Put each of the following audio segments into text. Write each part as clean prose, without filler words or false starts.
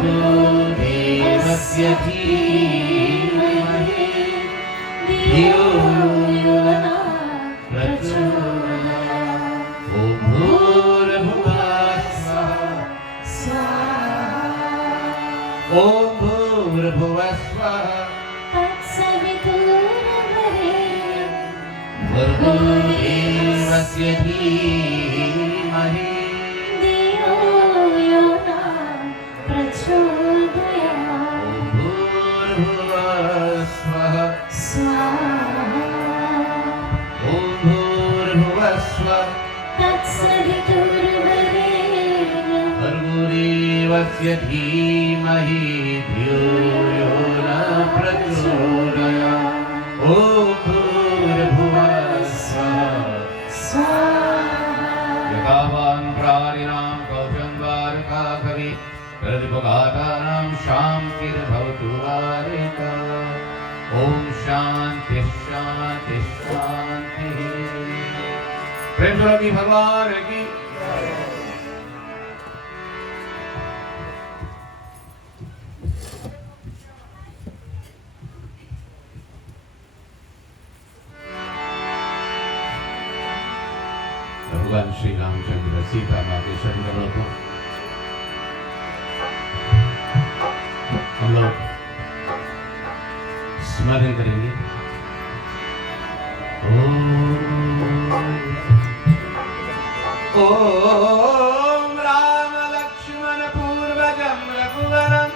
भर्गोदेवस्य धीमहि धियो यो नः प्रचोदयात्। ॐ भूर्भुवः स्वः। ॐ भूर्भुवः स्वः। तत्सवितुर्वरेण्यं भर्गोदेवस्य धीमहि धियो यो नः प्रचोदयात्। ॐ भूर्भुवः स्वः। ॐ भूर्भुवः स्वः। तत्सवितुर्वरेण्यं भर्गोदेवस्य धीमहि धियो यो नः प्रचोदयात्। ॐ भूर्भुवः स्वः। यथावान् प्राणिनां कौशंगारका कवि प्रतिपगातानां शान्तिर्भवतु वारिका। ॐ शान्ति शान्ति शान्तिः। प्रेम स्वरूपी भगवान की भगवान श्री रामचंद्र सीता माँ के शरणों को हम लोग स्मरण करेंगे। ओम राम लक्ष्मण पूर्वजं रघुवरं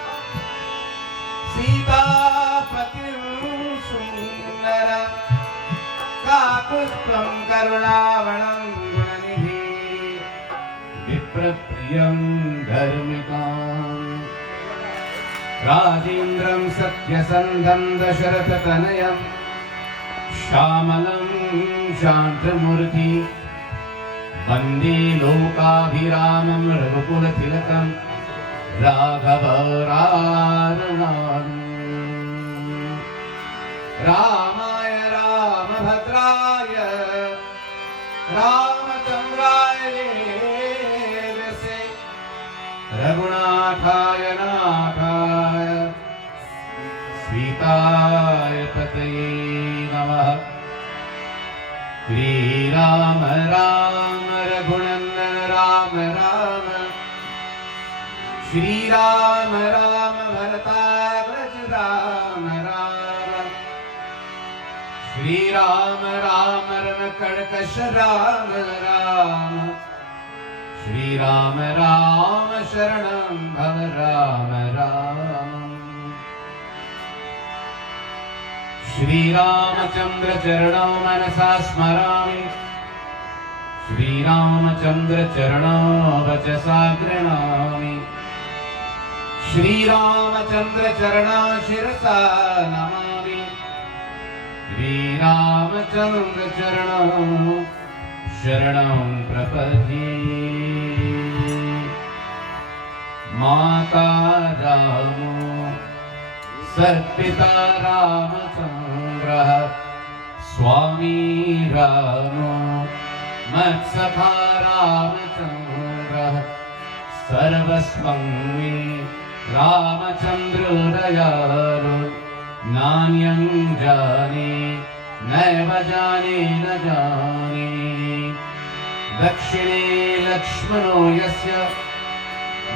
सीतापतिं सुन्दरं काकुत्स्थं करुणावनं विप्रप्रियं धर्मिकाम् राजेन्द्रं सत्यसन्धं दशरथतनयं श्यामलं शान्तमूर्ति वन्दे लोकाभिरामं रघुकुलतिलकं राघवरारणाम्। रामाय रामभद्राय रामचन्द्राय वेदसे रघुनाथाय नाथाय सीताय पतये नमः। श्रीराम राम रघुनन्दन राम राम श्रीराम राम भरताग्रज राम राम श्रीराम राम रणकर्कश राम राम श्रीराम राम शरणं भव राम राम। श्रीरामचंद्र चरणौ मनसा स्मरामि श्रीरामचंद्र चरणौ वचसा गृह्णामि श्रीरामचंद्र चरणौ शिरसा नमामि श्रीरामचंद्र चरणौ शरणं प्रपद्ये। माता रामो सत्पिता रामचन्द्रः स्वामी रामो मत्सखा रामचन्द्रः सर्वस्वं मे रामचन्द्रो दयालु नान्यं जाने नैव जाने न जाने। दक्षिणे लक्ष्मणो यस्य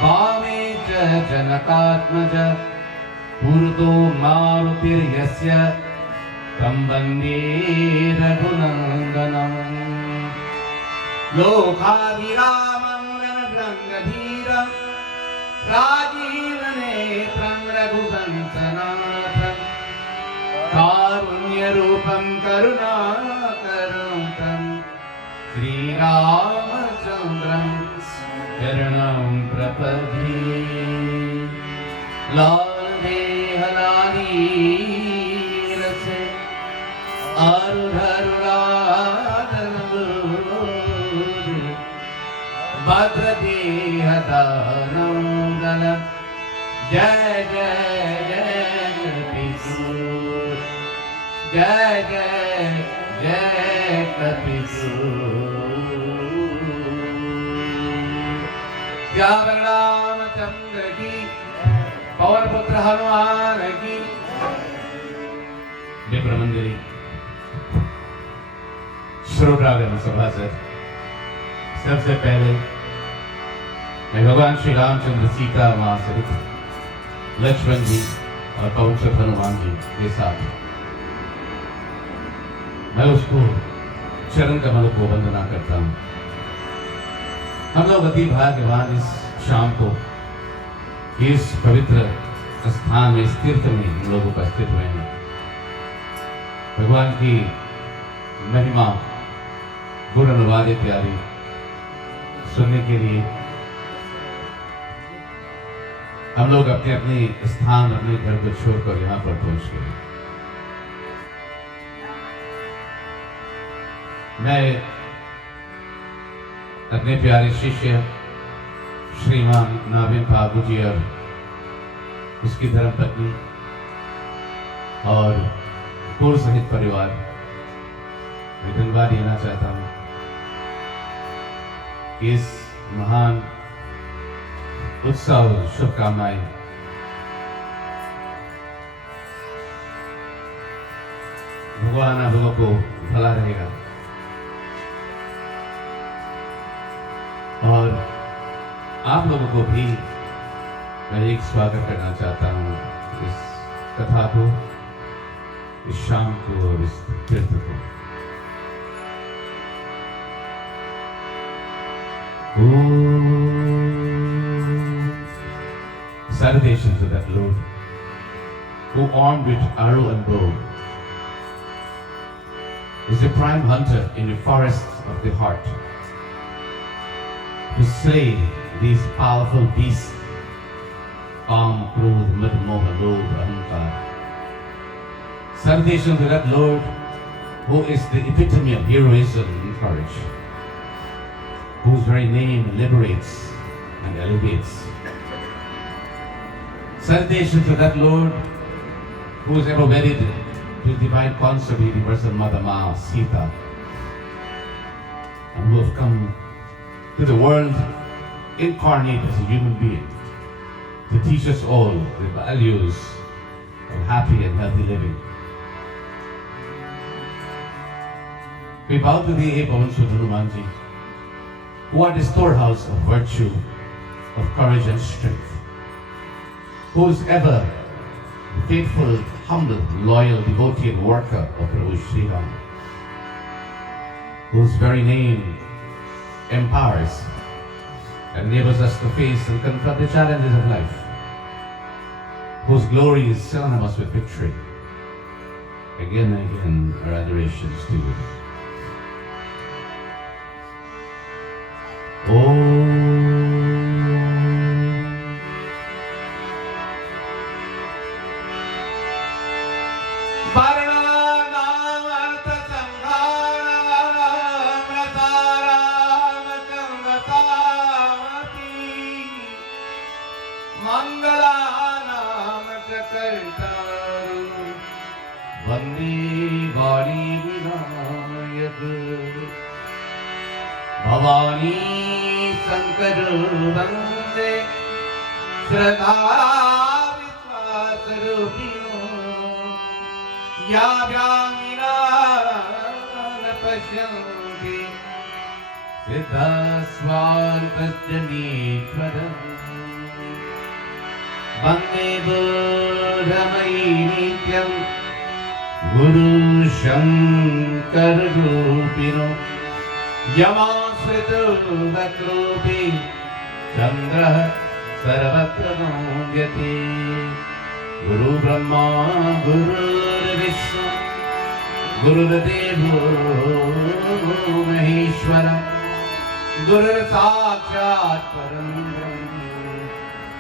वामे च जनकात्मज पूर्वतो मारुतिर्यस्य तं वन्दे रघुनन्दनम्। लोकाभिरामं रणरङ्गधीरं राजीवनेत्रं रघुवंशनाथं कारुण्यरूपं करुणाकरं श्रीरामचन्द्रं शरणं प्रपद्ये। लालदेहलालीरसे आरुढरुणादनमूर्धे भद्रदेहदानं दलं जय जय जय कपिसूर जय जय जय कपिसूर। जय रामचंद्र की पवन पुत्र हनुमान की विप्र मंदिरी श्रोतागण सभासद, सबसे पहले मैं भगवान श्री रामचंद्र सीता मां सहित लक्ष्मण जी और पवन पुत्र हनुमान जी के साथ मैं उसको चरण कमल को वंदना करता हूं। हम लोग अति भाग्यवान इस शाम को इस पवित्र स्थान में, इस तीर्थ में हम लोग उपस्थित हुए हैं। भगवान की महिमा गुण अनुवाद इत्यादि सुनने के लिए हम लोग अपने अपने स्थान, अपने घर को छोड़कर यहाँ पर पहुंच गए। मैं अपने प्यारे शिष्य श्रीमान नाविन फागू जी और उसकी धर्मपत्नी और पूर्व सहित परिवार मैं धन्यवाद देना चाहता हूँ इस महान उत्सव, शुभकामनाएं। भगवान आप लोगों को भला रहेगा और आप लोगों को भी मैं एक स्वागत करना चाहता हूँ इस कथा को, इस शाम को और इस तीर्थ को। Salutations to that Lord who, armed with arrow and bow, is the prime hunter in the forests of the heart, to slay these powerful beasts, Kam, Krodh, Mad, Moha, Lobh, Ahankar. Salutations to that Lord who is the epitome of heroism and courage, whose very name liberates and elevates. Salutations to that Lord who is ever wedded to the divine consort, the universal Mother Ma, Sita, and who have come to the world incarnate as a human being to teach us all the values of happy and healthy living. We bow to thee, Pawan Sut Hanumanji, who are the storehouse of virtue, of courage and strength, who is ever the faithful, humble, loyal, devotee and worker of Prabhu Sri Ram, whose very name empowers and enables us to face and confront the challenges of life, whose glory is synonymous with victory. Again and again, our adorations to you. Bhavani Shankar वंदे श्रद्धा विश्वास रूपिणो या व्यामिना न पश्यन्ति सिद्धा स्वान्तजनीश्वरम् वन्दे बुद्धमयी नित्यं गुरु शंकर रूपिणो यमाश्रितवक्रोऽपि चन्द्रः सर्वत्र नोद्यते। गुरु ब्रह्मा गुरुर्विष्णु गुरुर्देवो महेश्वर गुरुर्साक्षात् परं ब्रह्म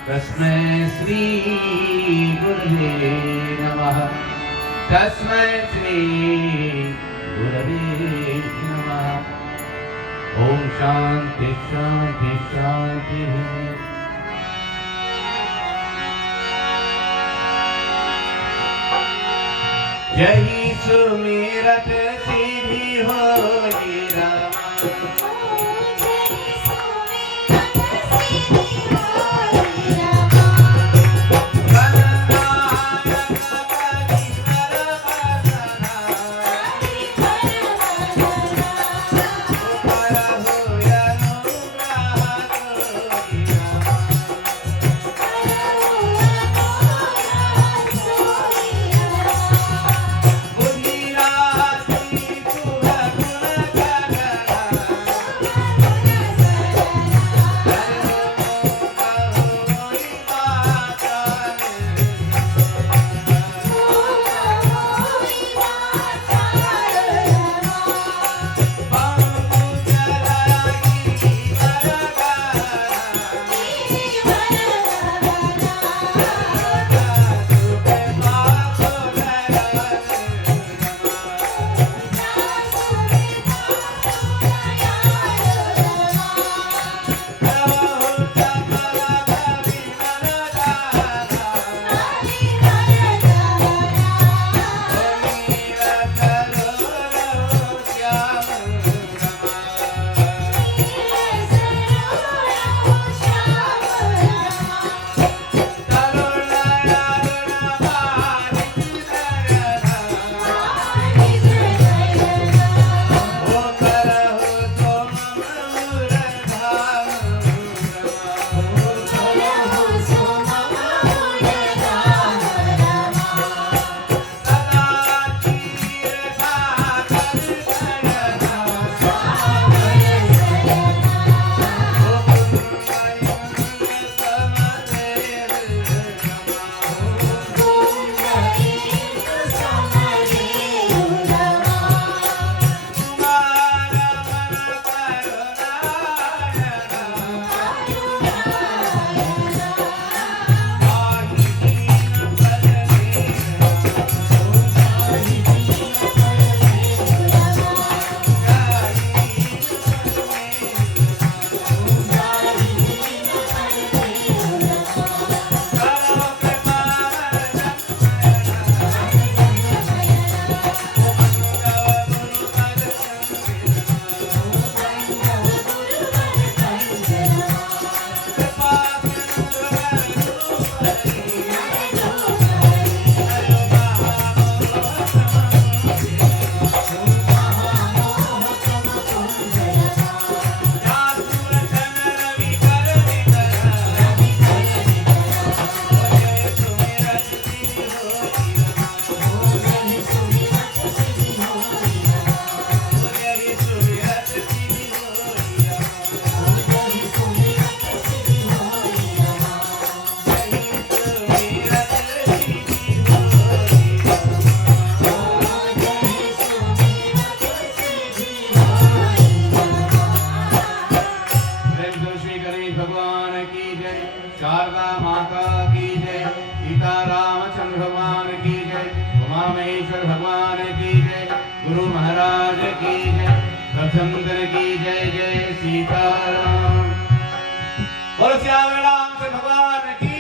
तस्मै श्री गुरवे नमः। तस्मै श्री गुरवे नमः। ओम शांति शांति शांति। यही सुमिरत सिद्धि होई रामा। रामचंद्र की जय जय सीताराम। बोलो श्याम रामचंद्र भगवान की।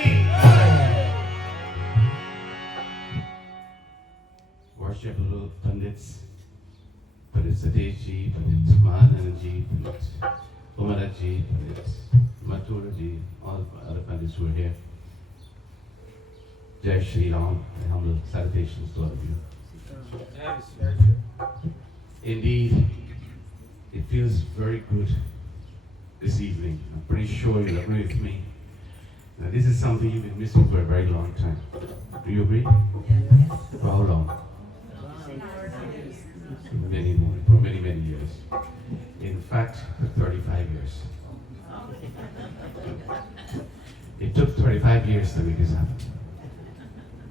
Worshipful Pandits, Pandit Satish ji, Pandit Mahanan ji, Pandit Umarat ji, Pandit Mathura ji, all other Pandits who are here. Jai Shri Ram, and humble salutations to all of you. Indeed, it feels very good this evening. I'm pretty sure you'll agree with me. Now, this is something you've been missing for a very long time. Do you agree? For how long? Many more, for many, many years. In fact, for 35 years. It took 35 years to make this happen.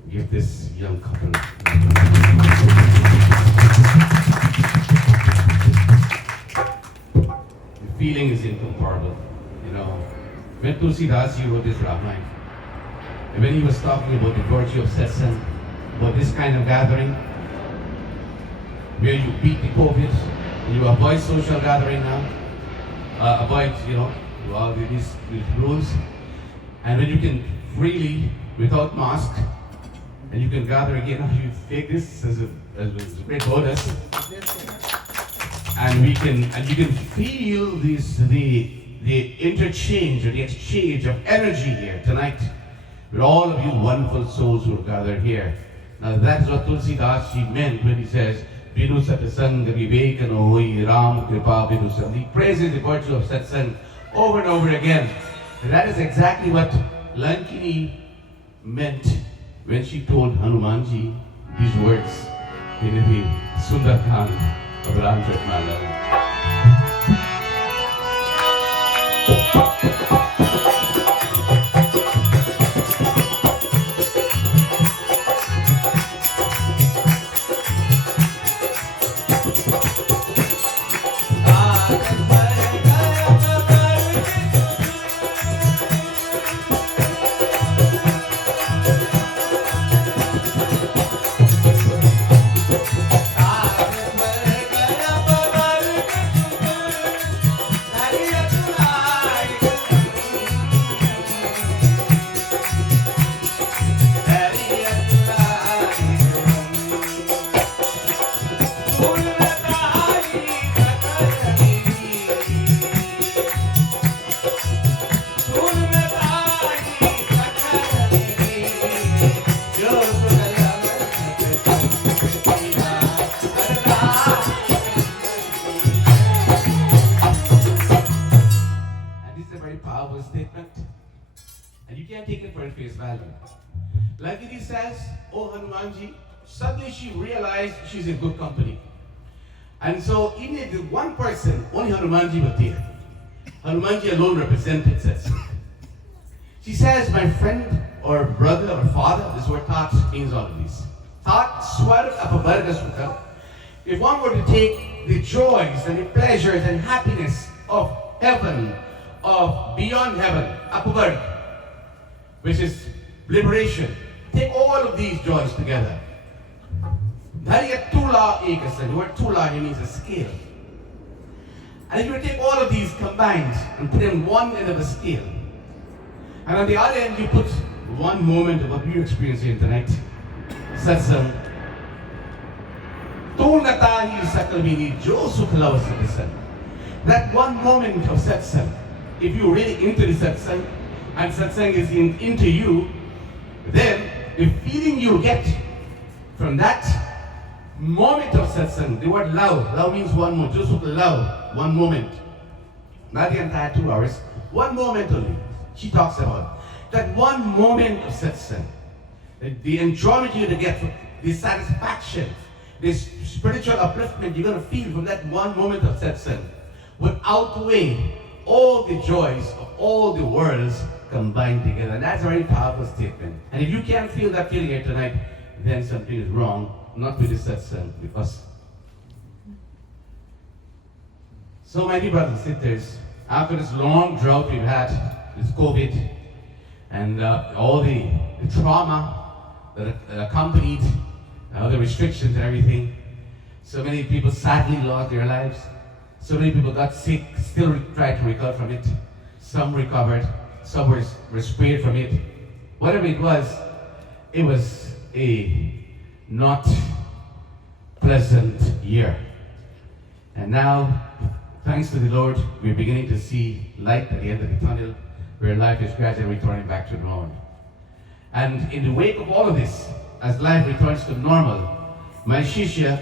Give this young couple. The feeling is incomparable. You know, when Tulsidas wrote this Ramayana, and when he was talking about the virtue of satsang, about this kind of gathering, where you beat the COVID, you avoid social gathering now, avoid, all these rules, and when you can freely, without mask, and you can gather again, you take this as a great bonus, and you can feel the interchange or the exchange of energy here tonight with all of you wonderful souls who are gathered here. Now that is what Tulsidas ji meant when he says, Binu satsang vivekano hoi Ram kripa binu satsang. He praises the virtue of satsang over and over again. And that is exactly what Lankini meant when she told Hanumanji these words in the Sundarkand of Ramcharitmala. And you can't take it for face value. Like it says, oh Hanumanji, suddenly she realized she's in good company. And so even if there's one person, only Hanumanji was there. Hanumanji alone represented says. She says, my friend or brother or father, this word tat means all of these. Tat swarg apavarga sukha. If one were to take the joys and the pleasures and happiness of heaven, of beyond heaven, apavarg, which is liberation. Take all of these joys together. Dhariya tula ekasa. The word tula means a scale. And if you take all of these combined and put in one end of a scale, and on the other end you put one moment of what we're experiencing tonight, satsang. Tunatahi sakalvini jo sukhlawa satsang. That one moment of satsang, if you're really into the satsang, and satsang is into you, then the feeling you get from that moment of satsang, the word love means one moment, just love, one moment. Not the entire 2 hours, one moment only. She talks about that one moment of satsang, the enjoyment you're going to get, the satisfaction, this spiritual upliftment you're going to feel from that one moment of satsang will outweigh all the joys of all the worlds combined together. And that's a very powerful statement. And if you can't feel that feeling here tonight, then something is wrong, not with the satsang, because so many brothers and sisters, after this long drought we've had, this COVID, and all the trauma that accompanied the restrictions and everything, so many people sadly lost their lives. So many people got sick, still tried to recover from it. Some recovered, some were spared from it. Whatever it was a not pleasant year. And now, thanks to the Lord, we're beginning to see light at the end of the tunnel, where life is gradually returning back to normal. And in the wake of all of this, as life returns to normal, my Shishya,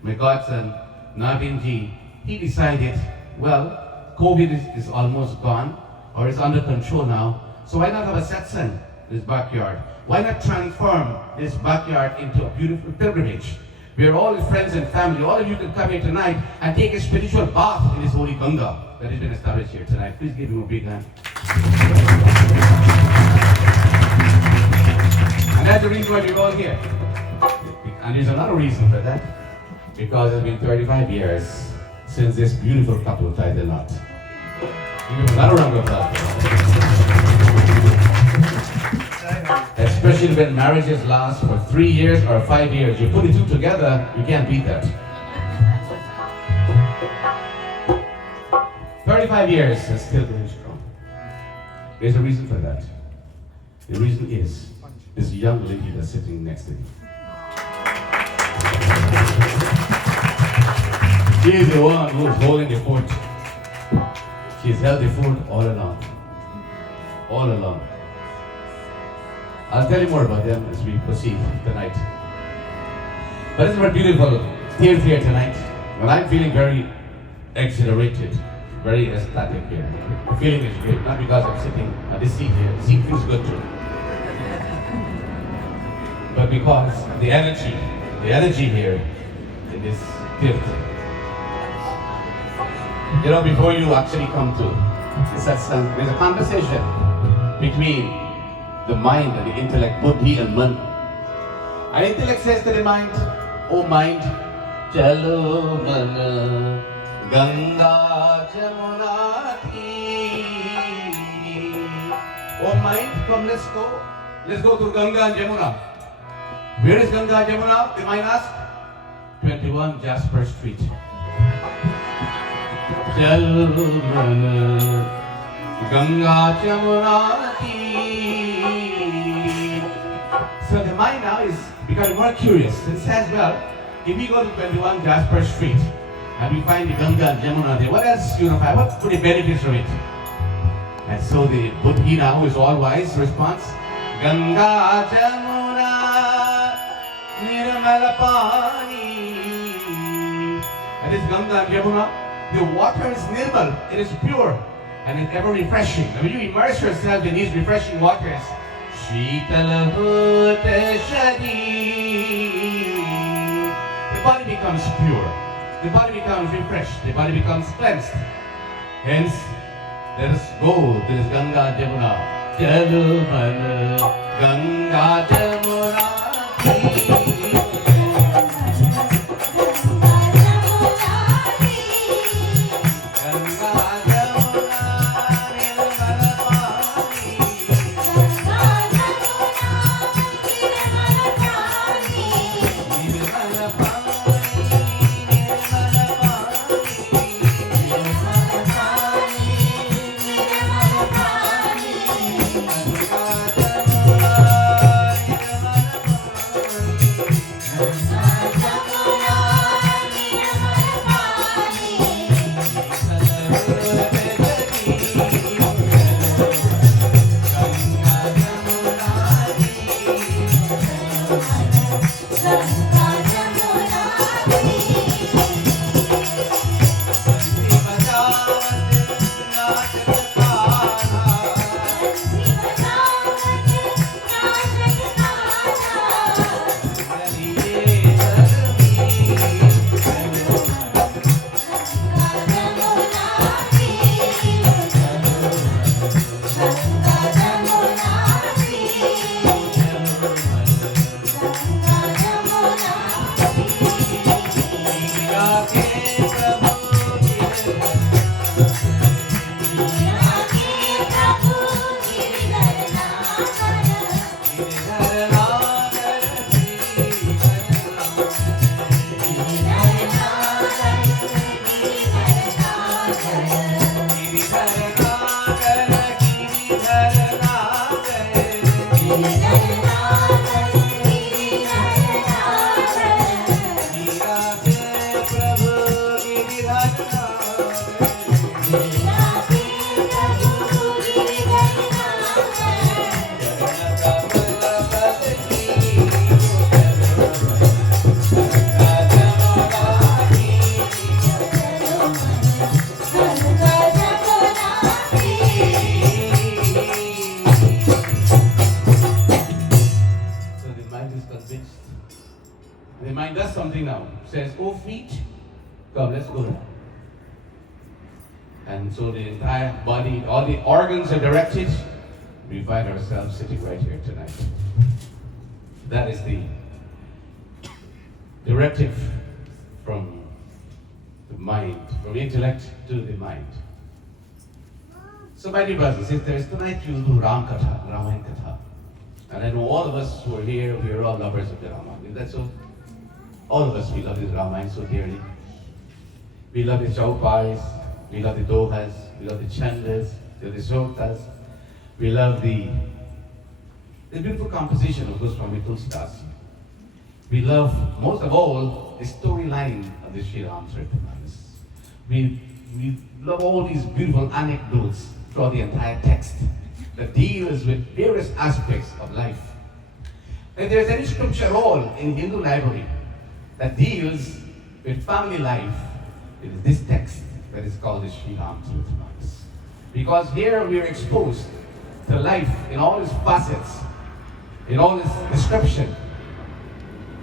my godson, Navin Ji, he decided, well, COVID is almost gone, or is under control now, so why not have a satsang in this backyard? Why not transform this backyard into a beautiful pilgrimage? We are all his friends and family. All of you can come here tonight and take a spiritual bath in this holy Ganga that has been established here tonight. Please give him a big hand. And that's the reason why we're all here. And there's another reason for that. Because it's been 35 years since this beautiful couple tied the knot. Give him another round of applause. Especially when marriages last for 3 years or 5 years. You put the two together, you can't beat that. 35 years and still going strong. There's a reason for that. The reason is this young lady that's sitting next to me. She is the one who's holding the fort. She's held the fort all along. All along. I'll tell you more about them as we proceed tonight. But it's very beautiful here tonight. Well, I'm feeling very exhilarated, very ecstatic here. The feeling is great, not because I'm sitting at this seat here. The seat feels good too. But because the energy here in this gift. You know, before you actually come to this satsang, there's a conversation between the mind and the intellect, buddhi and man. And intellect says to the mind, oh mind, chalo man, Ganga Jamuna thi. Oh mind, come let's go. Let's go to Ganga and Jamuna. Where is Ganga and Jamuna? The mind asks. 21 Jasper Street. Chalo man, Ganga Jamuna thi. So the mind now is becoming more curious and says, well, if we go to 21 Jasper Street and we find the Ganga and Jamuna there, what else unify? What could the benefits from it? And so the Buddhi now, who is all wise, responds, Ganga Jamuna Nirmala Pani. And this Ganga and Jamuna, the water is nirmal, it is pure, and it's ever refreshing. And when you immerse yourself in these refreshing waters, Sheetal hote shareer, the body becomes pure, the body becomes refreshed, the body becomes cleansed. Hence, let us go to this Ganga Jamuna. Chalo man, Ganga Jamuna. The mind does something now. Says, oh feet, come, let's go now. And so the entire body, all the organs are directed. We find ourselves sitting right here tonight. That is the directive from the mind, from intellect to the mind. So my dear brothers and sisters, tonight we'll do Ram Katha, Ramayana Katha. And I know all of us who are here, we are all lovers of the Ramayana. Is that so? All of us, we love this Ramayana so dearly. We love the Chaupais, we love the Dohas, we love the Chandas, the Sotas. We love the beautiful composition of Goswami Tulsidas. We love, most of all, the storyline of the Sri Ramcharitamanas. We love all these beautiful anecdotes throughout the entire text that deals with various aspects of life. If there's any scripture at all in Hindu library that deals with family life, it is this text that is called the Sri Ramcharitamanas. Because here we are exposed to life in all its facets, in all its description.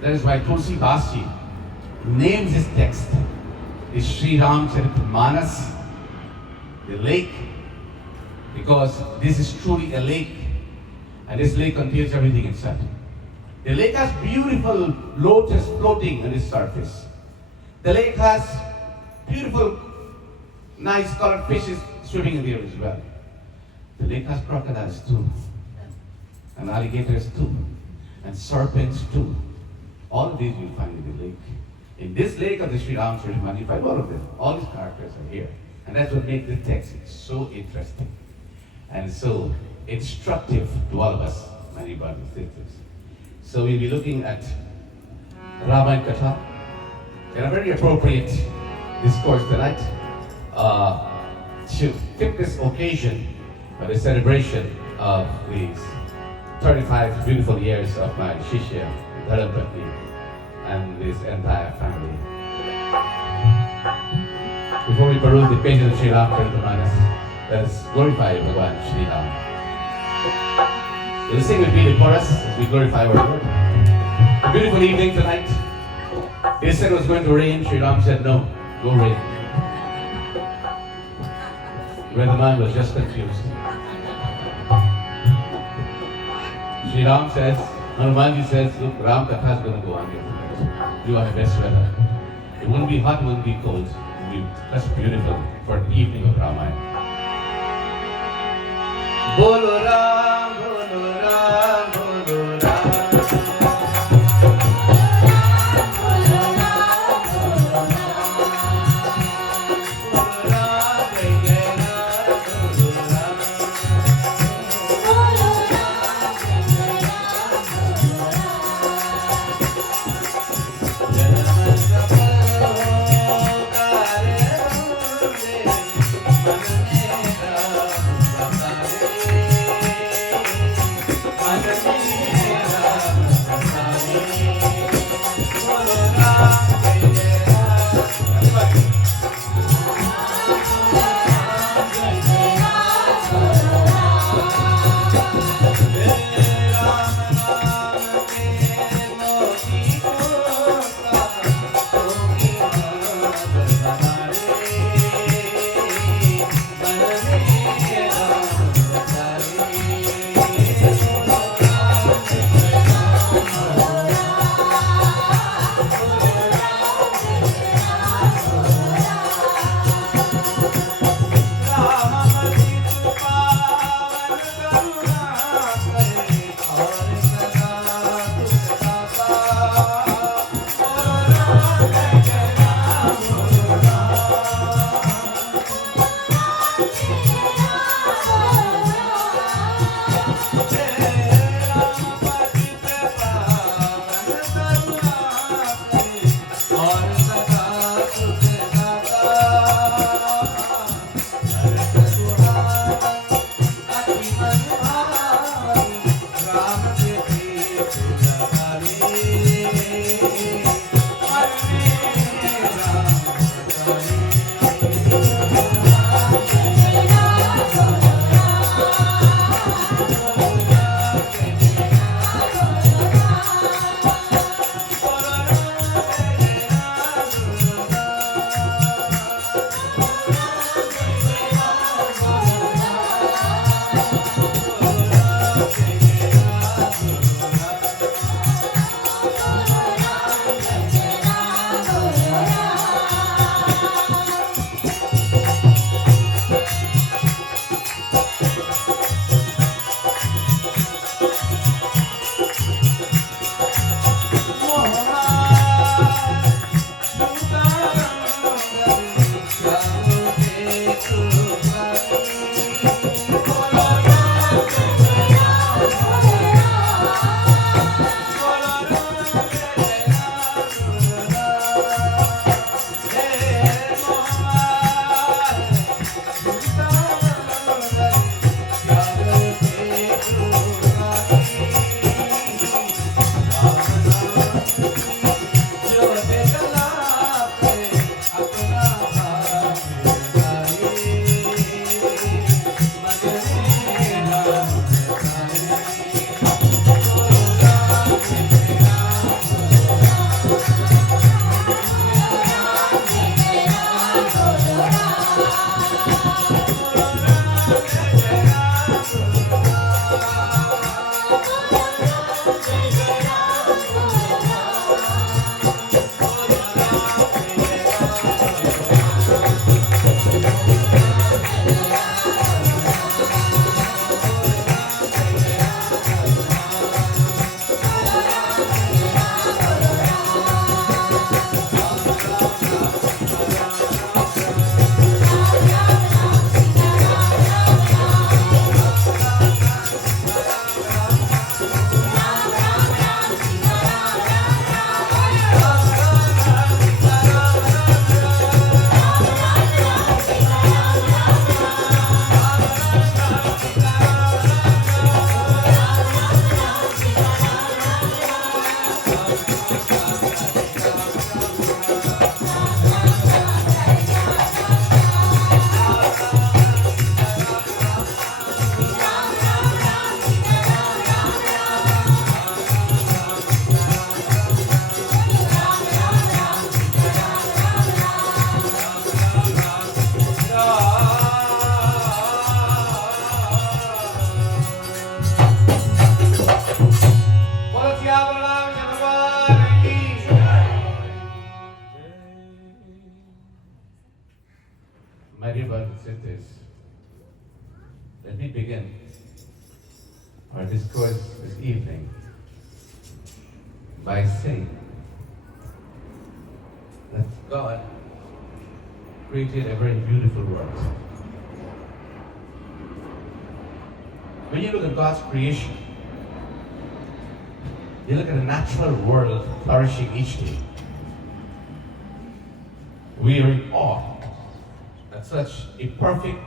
That is why Tulsi Basi names this text the Sri Ramcharitamanas, the lake, because this is truly a lake, and this lake contains everything inside. The lake has beautiful lotus floating on its surface. The lake has beautiful, nice colored fishes swimming in there as well. The lake has crocodiles too, and alligators too, and serpents too. All of these you'll find in the lake. In this lake of the Sri Ramcharitamanas, you find all of them. All these characters are here. And that's what makes the text so interesting and so instructive to all of us, many brothers and sisters. So we'll be looking at Ramayana Katha in a very appropriate discourse tonight to fit this occasion for the celebration of these 35 beautiful years of my Shishya, Dharapatni, and this entire family. Before we peruse the pages of Sri Ramcharitamanas, let us glorify Bhagavan Sri Ram. We'll sing with me the chorus as we glorify our Lord. A beautiful evening tonight. They said it was going to rain. Sri Ram said, no, go rain. Where the man was just confused. Sri Ram says, Hanumanji says, look, Ram Katha is going to go on here tonight. You are the best weather. It wouldn't be hot, it wouldn't be cold. It would be just beautiful for an evening of Ramayana. Bolo Ram, Bolo Ram, Bolo Ram. sisters, let me begin our discourse this evening by saying that God created a very beautiful world. When you look at God's creation, you look at the natural world flourishing each day, we are in awe at such a perfect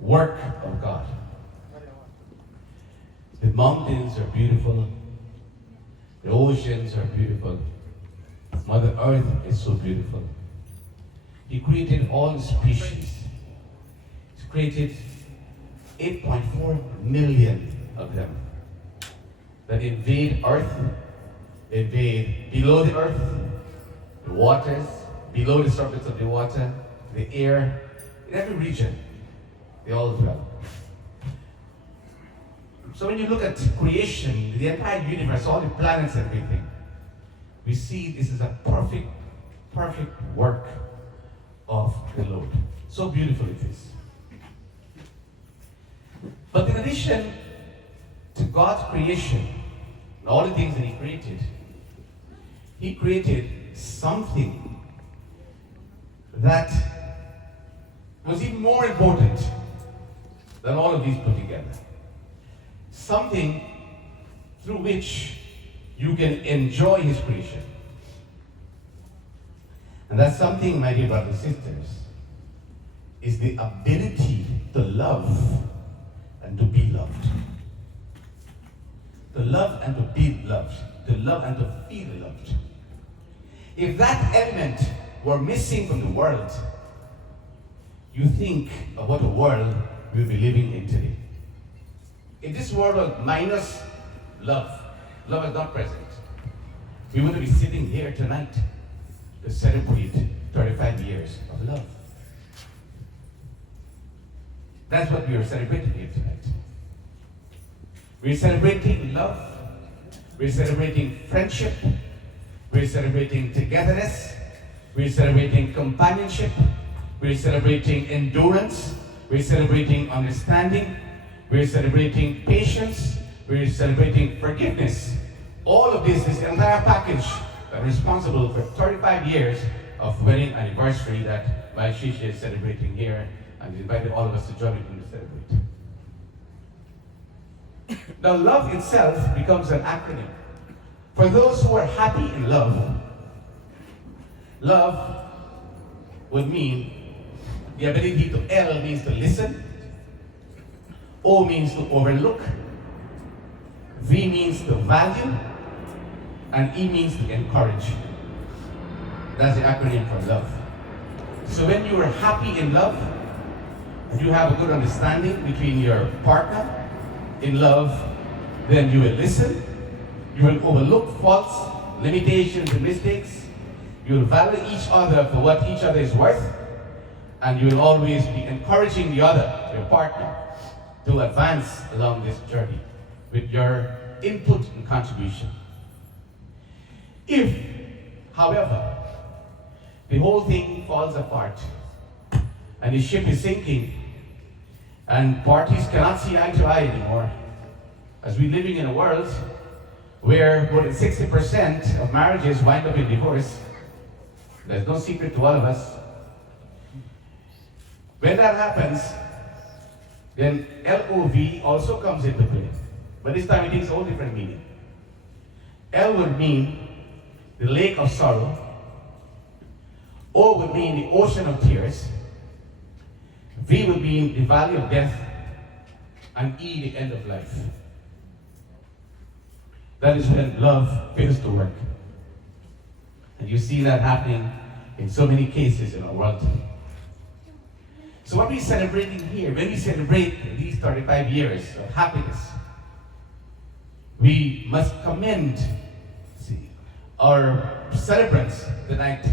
work of God. The mountains are beautiful, the oceans are beautiful, Mother Earth is so beautiful. He created all the species. He created 8.4 million of them that invade Earth, invade below the Earth, the waters, below the surface of the water, the air, in every region, they all dwell. So when you look at creation, the entire universe, all the planets and everything, we see this is a perfect work of the Lord. So beautiful it is. But in addition to God's creation, and all the things that He created something that was even more important than all of these put together. Something through which you can enjoy His creation. And that something, my dear brothers and sisters, is the ability to love and to be loved. To love and to be loved. To love and to feel loved. If that element were missing from the world, you think of what a world we'll be living in today. If this world was minus love is not present, we wouldn't be sitting here tonight to celebrate 35 years of love. That's what we are celebrating here tonight. We're celebrating love. We're celebrating friendship. We're celebrating togetherness. We're celebrating companionship. We're celebrating endurance. We're celebrating understanding. We're celebrating patience. We're celebrating forgiveness. All of this is the entire package that is responsible for 35 years of wedding anniversary that my Shisha is celebrating here, and invited all of us to join with him to celebrate. Now, love itself becomes an acronym. For those who are happy in love, love would mean the ability to L means to listen, O means to overlook, V means to value, and E means to encourage. That's the acronym for love. So when you are happy in love, and you have a good understanding between your partner in love, then you will listen, you will overlook faults, limitations, and mistakes, you will value each other for what each other is worth, and you will always be encouraging the other, your partner, to advance along this journey with your input and contribution. If, however, the whole thing falls apart and the ship is sinking and parties cannot see eye to eye anymore, as we're living in a world where more than 60% of marriages wind up in divorce, there's no secret to all of us. When that happens, then LOV also comes into play. But this time it takes a whole different meaning. L would mean the lake of sorrow. O would mean the ocean of tears. V would mean the valley of death. And E, the end of life. That is when love fails to work. And you see that happening in so many cases in our world today. So what we're celebrating here, when we celebrate these 35 years of happiness, we must commend our celebrants tonight,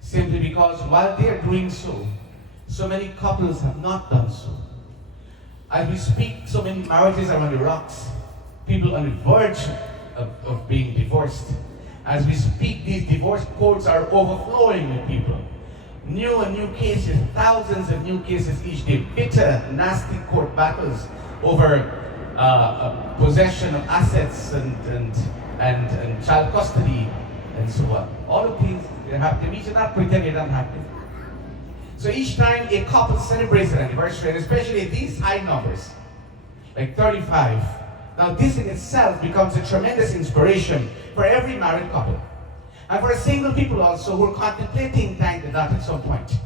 simply because while they are doing so, so many couples have not done so. As we speak, so many marriages are on the rocks, people on the verge of being divorced. As we speak, these divorce courts are overflowing with people. New and new cases, thousands of new cases each day. Bitter, nasty court battles over possession of assets and child custody and so on. All of these, they happen. We should not pretend they don't happen. So each time a couple celebrates an anniversary, and especially these high numbers, like 35, now this in itself becomes a tremendous inspiration for every married couple. And for single people also who are contemplating tying the knot at some point.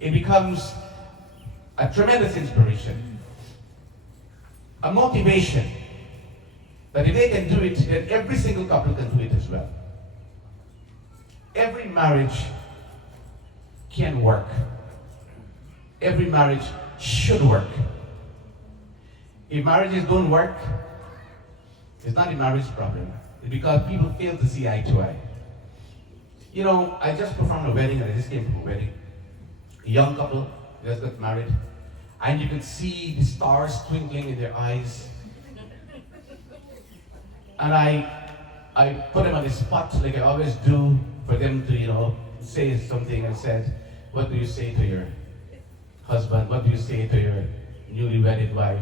It becomes a tremendous inspiration, a motivation, that if they can do it, then every single couple can do it as well. Every marriage can work. Every marriage should work. If marriages don't work, it's not a marriage problem. It's because people fail to see eye to eye. You know, I just performed a wedding, and I just came from a wedding. A young couple just got married, and you could see the stars twinkling in their eyes. And I put them on the spot, like I always do, for them to, you know, say something. I said, what do you say to your husband? What do you say to your newly wedded wife?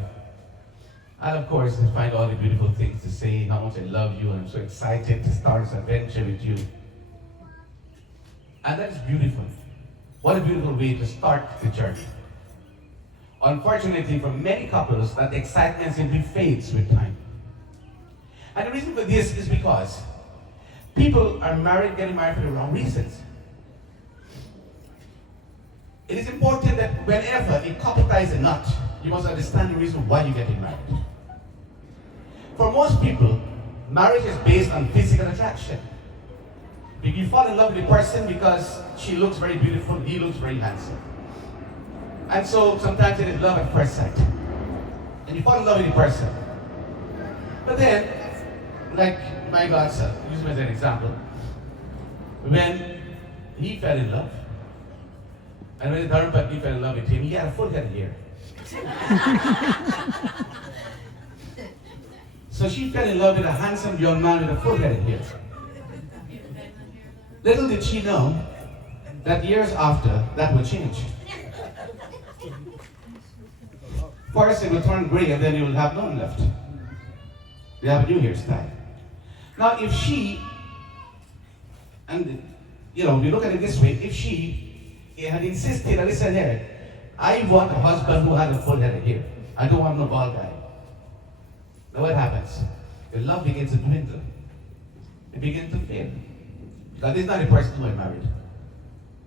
And of course, I find all the beautiful things to say, how much I love you, and I'm so excited to start this adventure with you. And that is beautiful. What a beautiful way to start the journey. Unfortunately, for many couples, that excitement simply fades with time. And the reason for this is because people are getting married for the wrong reasons. It is important that whenever a couple ties a knot, you must understand the reason why you're getting married. For most people, marriage is based on physical attraction. You fall in love with a person because she looks very beautiful, he looks very handsome. And so sometimes it is love at first sight. And you fall in love with a person. But then, like my godson, use him as an example, when he fell in love, and when the Dharmapatni fell in love with him, he had a full head of hair. So she fell in love with a handsome young man with a full head of hair. Little did she know that years after, that would change. First it will turn gray, and then you will have none left. You have a new hairstyle. Now if she, and you know, we look at it this way, if she had insisted, listen here, I want a husband who has a full head of hair. I don't want no bald guy. Now what happens? The love begins to dwindle. It begins to fade. That is not a person who I married.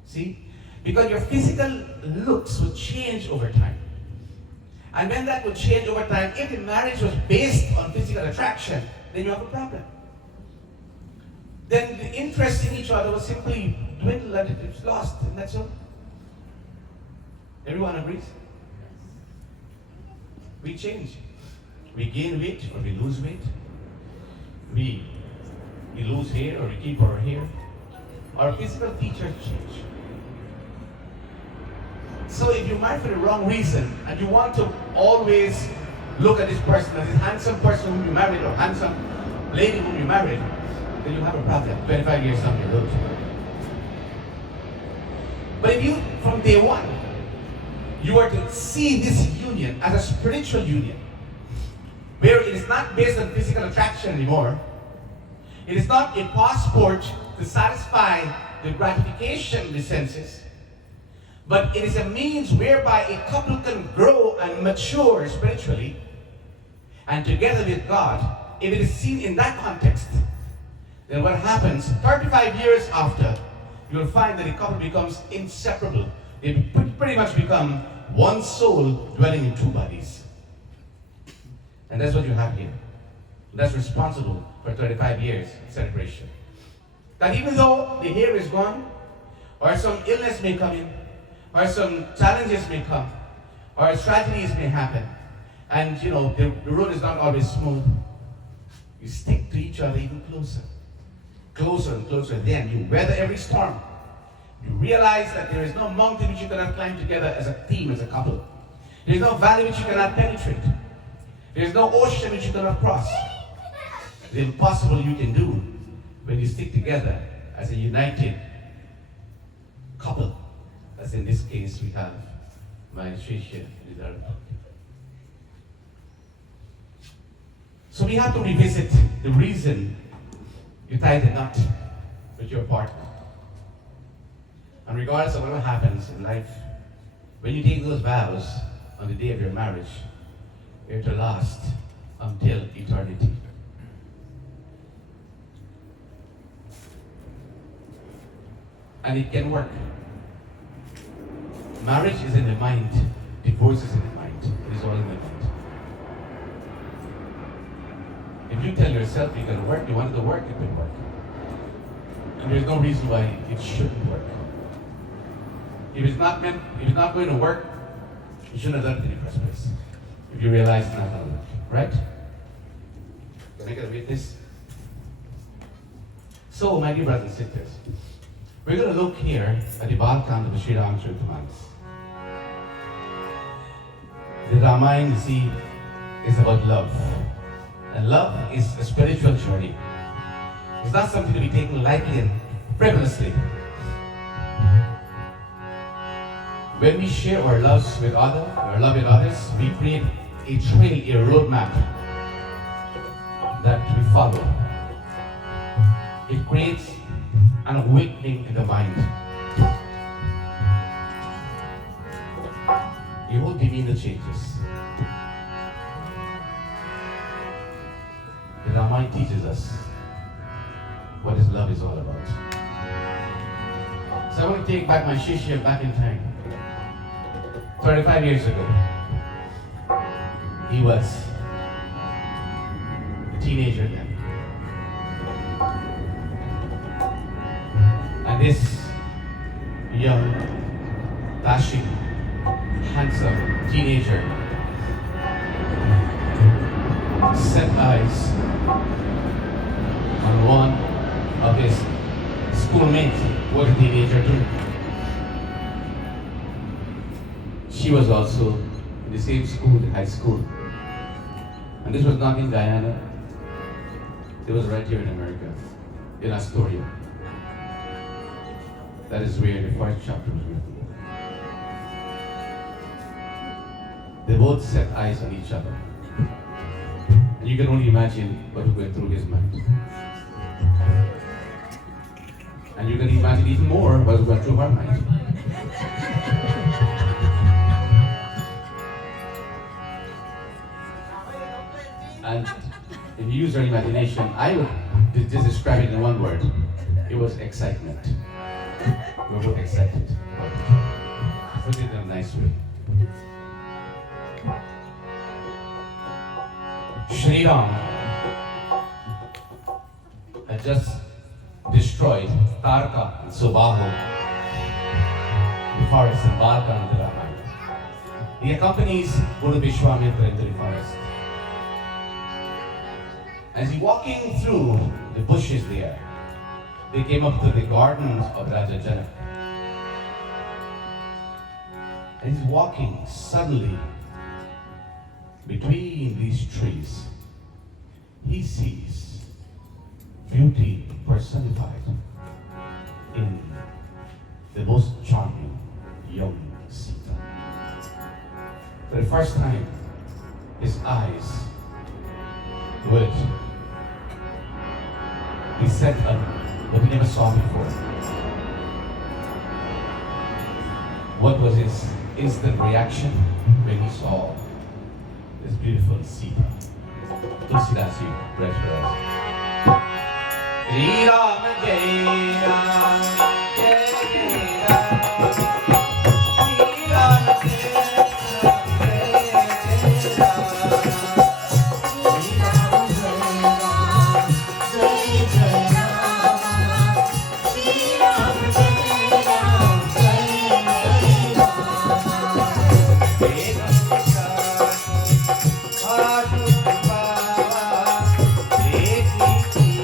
See? Because your physical looks will change over time. And when that will change over time, if the marriage was based on physical attraction, then you have a problem. Then the interest in each other will simply dwindle and it's lost, and that's all. Everyone agrees? We change. We gain weight or we lose weight. We lose hair or we keep our hair. Our physical features change. So if you marry for the wrong reason and you want to always look at this person as this handsome person whom you married or handsome lady whom you married, then you have a problem 25 years down the road. But if you, from day one, you are to see this union as a spiritual union, where it is not based on physical attraction anymore. It is not a passport to satisfy the gratification of the senses, but it is a means whereby a couple can grow and mature spiritually and together with God. If it is seen in that context, then what happens 35 years after, you will find that a couple becomes inseparable. They pretty much become one soul dwelling in two bodies. And that's what you have here. That's responsible for 35 years celebration. That even though the hair is gone, or some illness may come in, or some challenges may come, or tragedies may happen, and you know, the road is not always smooth, you stick to each other even closer. Closer and closer. Then you weather every storm. You realize that there is no mountain which you cannot climb together as a team, as a couple. There is no valley which you cannot penetrate. There is no ocean which you cannot cross. The impossible you can do, when you stick together as a united couple, as in this case we have my Shishya and Nidar. So we have to revisit the reason you tie the knot with your partner. And regardless of whatever happens in life, when you take those vows on the day of your marriage, you're to last until eternity. And it can work. Marriage is in the mind, divorce is in the mind. It is all in the mind. If you tell yourself you're going to work, you want it to work, it will work. And there's no reason why it shouldn't work. If it's not going to work, you shouldn't have done it in the first place. If you realize it's not going to work, right? Can I get a witness? So, my dear brothers and sisters, we're going to look here at the Balkan of the Sri Ramacharita. The Ramayana, you see, is about love. And love is a spiritual journey. It's not something to be taken lightly and frivolously. When we share our love with others, we create a trail, a roadmap that we follow. It creates an awakening in the mind. Your whole demeanor changes. The Ramayana teaches us what this love is all about. So I want to take back my Shishya back in time. 35 years ago, he was a teenager then. And this young, dashing, handsome teenager set eyes on one of his schoolmates who was a teenager too. She was also in the same school, the high school. And this was not in Guyana. It was right here in America, in Astoria. That is where the first chapter was written. They both set eyes on each other. And you can only imagine what went through his mind. And you can imagine even more what went through her mind. And if you use your imagination, I would just describe it in one word. It was excitement. We were both excited. Put it in a nice way. Sri Ram had just destroyed Tarka and Subahu, the forest in Balkan and the Ramayana. He accompanies Guru Vishwamitra into the forest. As he walking through the bushes there, they came up to the gardens of Raja Janak. And he's walking suddenly between these trees. He sees beauty personified in the most charming young Sita. For the first time, his eyes would be set on what he never saw before. What was his instant reaction when he saw this beautiful Sita? Tulsidas, you read for us. Shri Ram Jai Ram, Jai Jai Ram. Shri Ram Jai Ram, Jai Jai Ram. Shri Ram Jai Ram, Jai Jai Ram.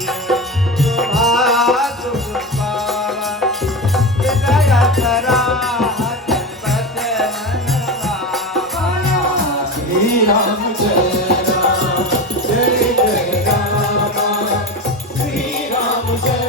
Shri Ram Jai Ram, Jai Jai Ram Jai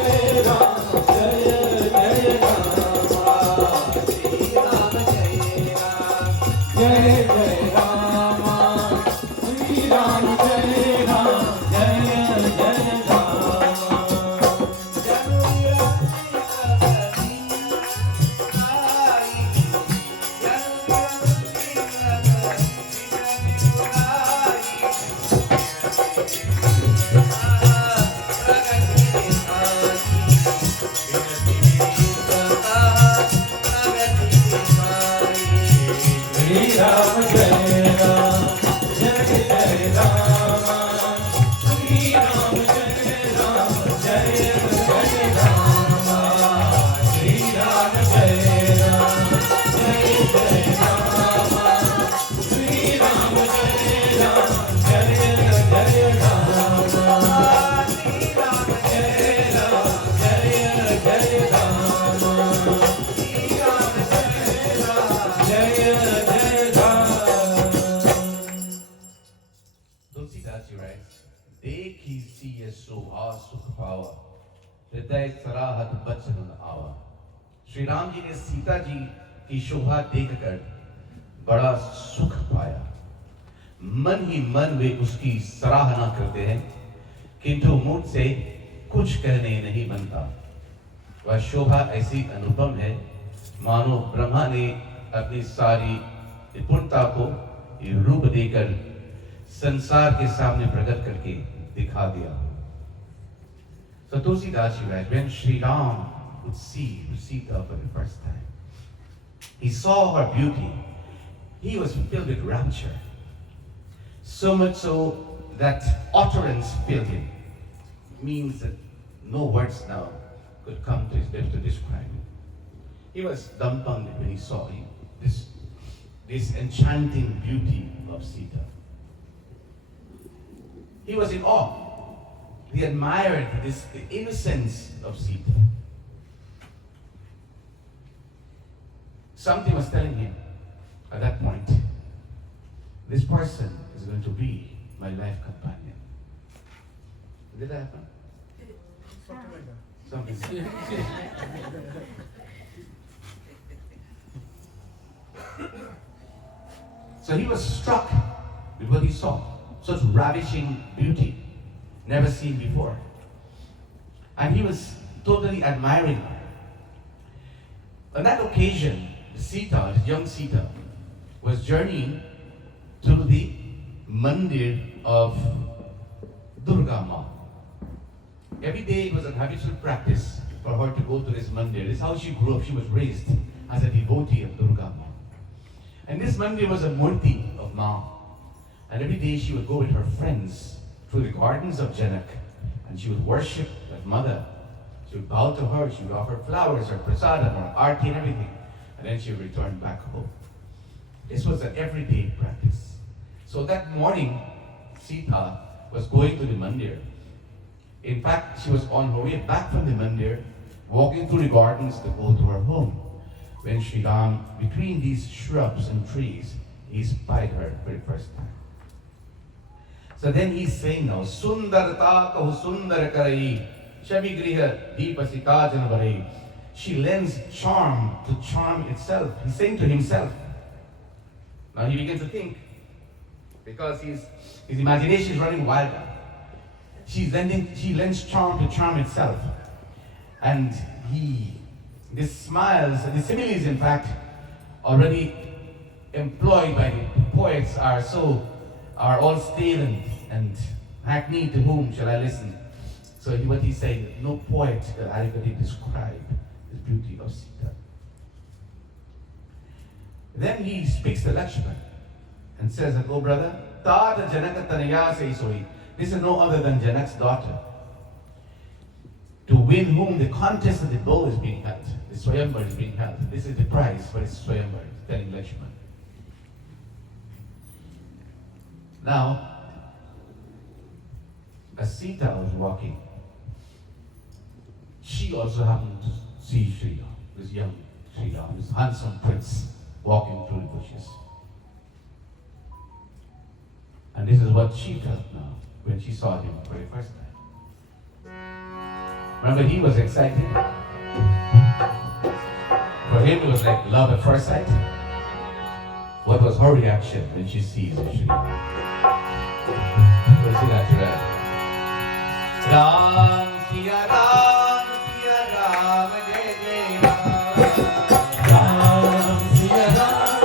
Tulsidas ji writes, देख ही सिय शोभा सुख पावा, हृदय सराहत बचन न आवा। श्री राम जी ने सीता जी की शोभा देखकर बड़ा सुख पाया। मन ही मन वे उसकी सराहना करते हैं, किंतु मुझ से कुछ कहने नहीं बनता। वह शोभा ऐसी अनुपम है, मानो ब्रह्मा ने अपनी सारी निपुणता को रूप देकर संसार के सामने प्रकट करके दिखा दिया। So Tulsidas writes, when Sri Ram would see Sita for the first time, he saw her beauty. He was filled with rapture, so much so that utterance filled him. It means that no words now could come to his lips to describe it. He was dumbfounded when he saw this enchanting beauty of Sita. He was in awe. He admired the innocence of Sita. Something was telling him at that point, this person is going to be my life companion. Did that happen? Something like that. So he was struck with what he saw. Such ravishing beauty, never seen before. And he was totally admiring her. On that occasion, Sita, the young Sita, was journeying to the mandir of Durga Ma. Every day it was a habitual practice for her to go to this mandir. This is how she grew up. She was raised as a devotee of Durga Ma. And this mandir was a murti of Ma. And every day she would go with her friends through the gardens of Janak, and she would worship that mother. She would bow to her, she would offer flowers or prasadam or arti and everything, and then she would return back home. This was an everyday practice. So that morning, Sita was going to the mandir. In fact, she was on her way back from the mandir, walking through the gardens to go to her home, when Sri Ram, between these shrubs and trees, he spied her for the first time. So then he's saying now, Sundarta kahu sundar karai, Shabi griha deepasita janavarai. She lends charm to charm itself. He's saying to himself. Now he begins to think, because his imagination is running wild. She lends charm to charm itself. And the smiles, the similes in fact, already employed by the poets are all stale and hackneyed. To whom shall I listen? So what he said, no poet could adequately describe the beauty of Sita. Then he speaks to Lakshman and says, "Oh brother, Tata Janaka Tanaya Saisoi." This is no other than Janak's daughter, to win whom the contest of the bow is being held. The Swayamvar is being held. This is the prize for this Swayamvar, telling Lakshman. Now, as Sita was walking, she also happened to see Sri Ram, this young Sri Ram, this handsome prince walking through the bushes. And this is what she felt now when she saw him for the first time. Remember, he was excited. For him, it was like love at first sight. What was her reaction when she sees Shri Ram? Tulsidas read, Ram Siya Ram Siya Ram Jai Jai Ram. Ram Siya Ram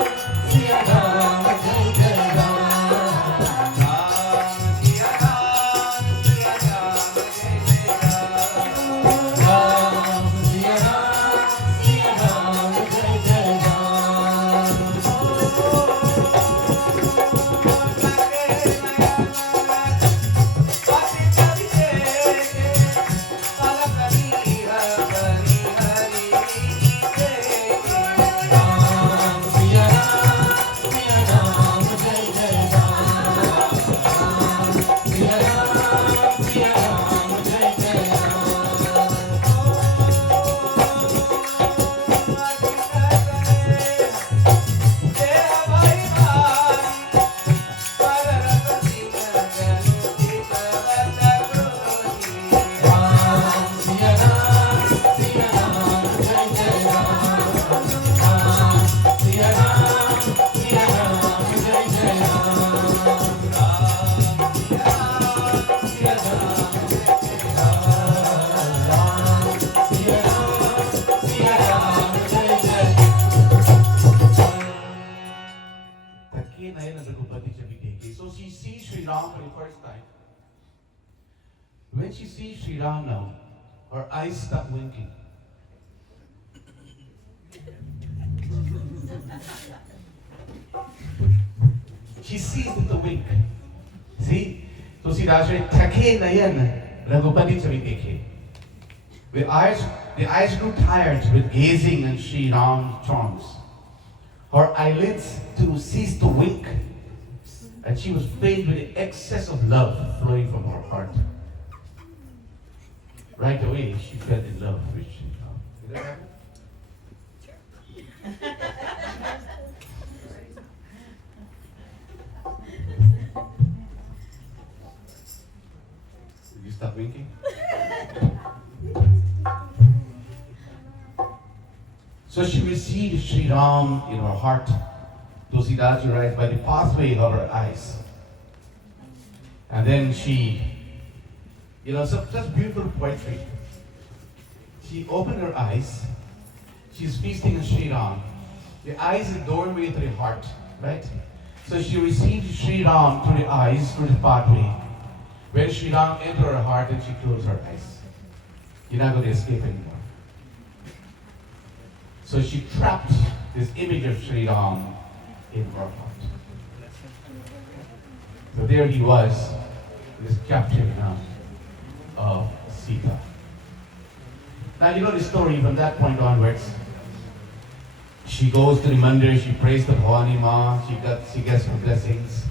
Siya Ram Jai Jai Ram. Ram Siya Ram Siya Ram Jai Jai Ram. Ram Siya Ram Siya Ram Jai Jai Ram. Siya Ram Siya Ram Jai Jai Ram. Siya Ram Siya Ram Jai Jai Ram. Ram Siya Ram Siya Ram Jai Jai Ram. Ram Siya Ram Siya Ram Jai Jai Ram. Siya Ram Siya Ram Siya Ram Jai Jai Thake nayan ang Raghupati Chabi dekhi. So she sees Sri Ram for the first time. When she sees Sri Ram now, her eyes stop winking. She sees with a wink. See? So see that's right. Thake nayan Raghupati Chabi dekhi. The eyes grew tired with gazing on Sri Ram's charms. Her eyelids too ceased to wink, and she was filled with the excess of love flowing from her heart. Right away, she fell in love with Sri Ram. Did that happen? Did you stop winking? So she received Sri Ram in her heart. Tulsidas writes, by the pathway of her eyes. And then she, such beautiful poetry. She opened her eyes. She's feasting on Sri Ram. The eyes is the doorway to the heart, right? So she received Sri Ram through the eyes, through the pathway. When Sri Ram entered her heart, and she closed her eyes. You're not going to escape anymore. So she trapped this image of Sri Ram in her heart. So there he was, this captive now of Sita. Now you know the story from that point onwards. She goes to the mandir, she prays to Bhavani Ma, she gets her blessings,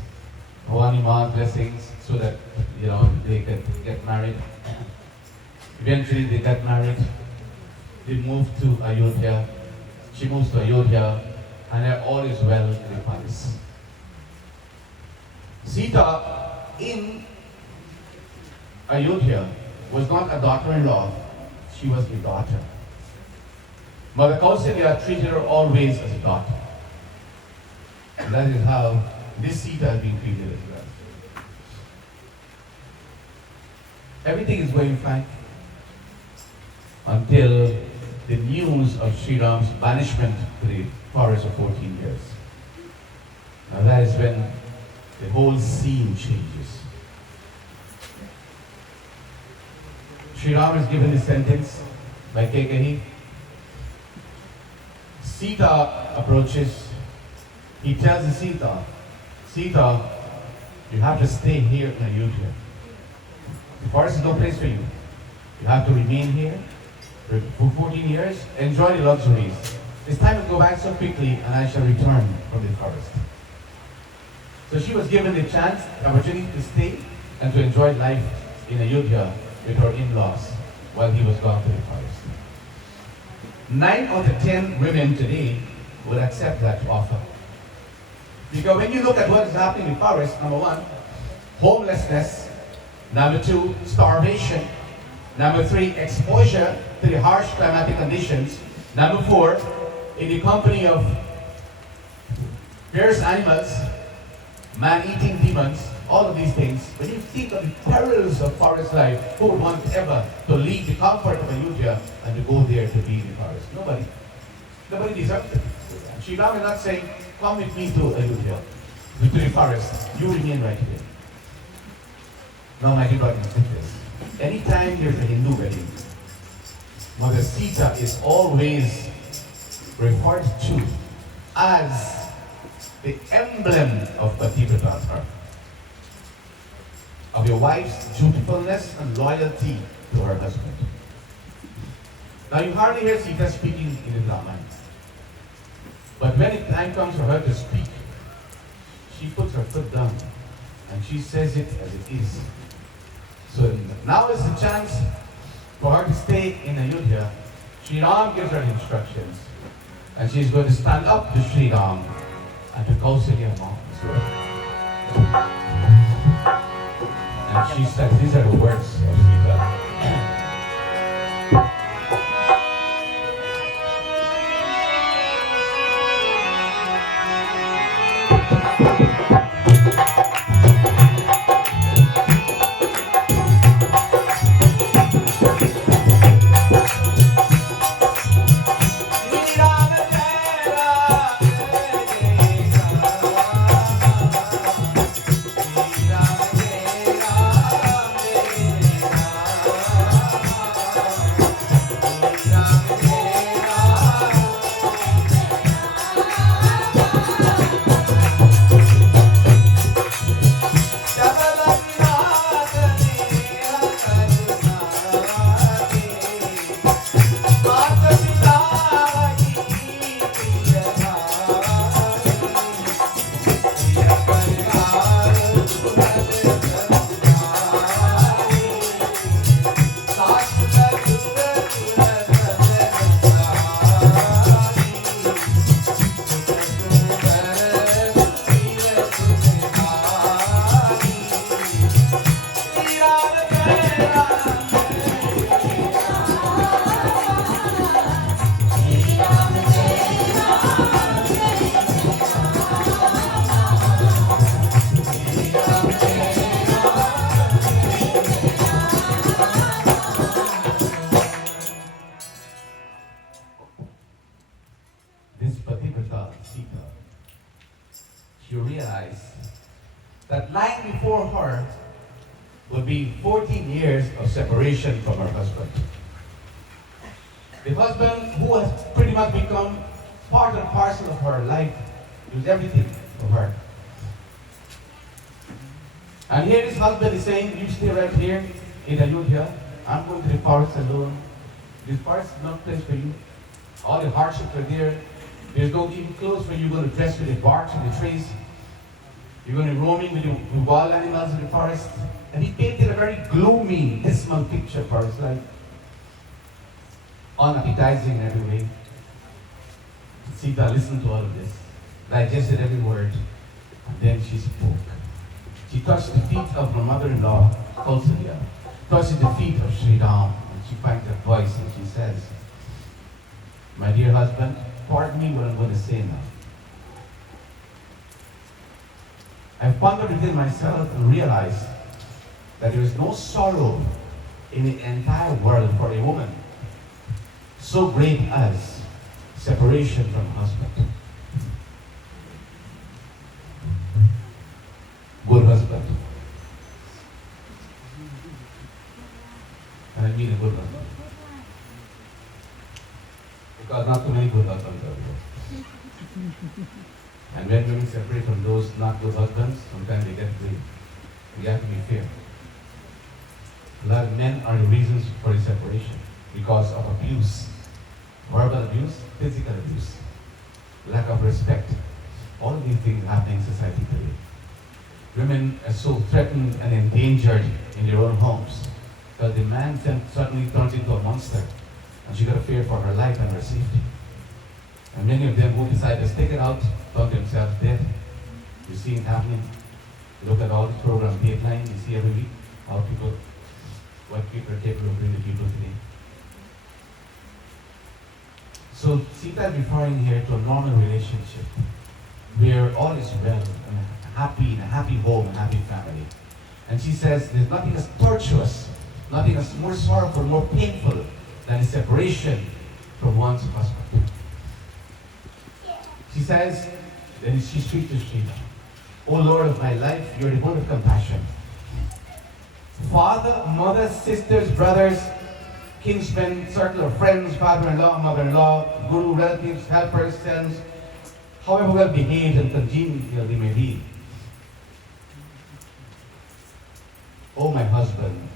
Bhavani Ma's blessings, so that they can get married. Eventually they got married. They moved to Ayodhya. She moves to Ayodhya, and all is well in the palace. Sita in Ayodhya was not a daughter-in-law, she was a daughter. Mother Kausalya treated her always as a daughter. And that is how this Sita has been treated as well. Everything is going fine until the news of Sri Ram's banishment to the forest of 14 years. Now that is when the whole scene changes. Sri Ram is given his sentence by Kaikeyi. Sita approaches. He tells Sita, Sita, you have to stay here in Ayodhya. The forest is no place for you. You have to remain here for 14 years, enjoy the luxuries. It's time to go back so quickly, and I shall return from the forest. So she was given the chance, the opportunity to stay and to enjoy life in Ayodhya with her in-laws while he was gone to the forest. 9 out of 10 women today would accept that offer. Because when you look at what is happening in the forest, number 1, homelessness. Number 2, starvation. Number 3, exposure to the harsh climatic conditions. Number 4, in the company of Fierce animals, man-eating demons, all of these things. When you think of the perils of forest life, who would want ever to leave the comfort of Ayodhya and to go there to be in the forest? Nobody. Nobody deserves it. Sri Ram is not saying, come with me to Ayodhya, to the forest. You remain right here. Now, my dear brothers and sisters, anytime there's a Hindu wedding, Mother Sita is always referred to as the emblem of Pativrata, of your wife's dutifulness and loyalty to her husband. Now you hardly hear Sita speaking in the Brahman. But when the time comes for her to speak, she puts her foot down and she says it as it is. So now is the chance for her to stay in Ayodhya. Sri Ram gives her instructions and she's going to stand up to Sri Ram and to Kausalya mom as well. And she says, these are the words of Sita. She realized that lying before her would be 14 years of separation from her husband. The husband who has pretty much become part and parcel of her life, he was everything of her. And here this husband is saying, you stay right here in Ayodhya, I'm going to the forest alone. This forest is not a place for you. All the hardships are there. There's no even clothes where you're going to dress with the barks and the trees. You're going to be roaming with the wild animals in the forest. And he painted a very gloomy, dismal picture for his life. Unappetizing in every way. Sita listened to all of this, digested every word, and then she spoke. She touched the feet of her mother-in-law, Kausalya, touched the feet of Sri Ram, and she finds her voice and she says, my dear husband, pardon me what I'm going to say now. I've pondered within myself and realized that there is no sorrow in the entire world for a woman so great as separation from husband. Good husband. And I mean a good husband. Because not too many good husbands are there. And when women separate from those not good husbands, sometimes they get blamed. We have to be fair. A lot of men are the reasons for the separation because of abuse. Verbal abuse, physical abuse, lack of respect. All of these things happening in society today. Women are so threatened and endangered in their own homes because the man suddenly turns into a monster and she got to fear for her life and her safety. And many of them who decide to stick it out thought themselves dead. You see it happening. Look at all the program Dateline, you see every week how people, what people are capable of doing to people today. So Sita is referring here to a normal relationship. where all is well, and happy, in a happy home, a happy family. And she says there's nothing as tortuous, nothing as more sorrowful, more painful than a separation from one's husband. She says, and she speaks to Srila, O Lord of my life, you are devoid of compassion. Father, mother, sisters, brothers, kinsmen, circle of friends, father-in-law, mother-in-law, guru, relatives, helpers, sons, however well behaved and congenial they may be. O my husband,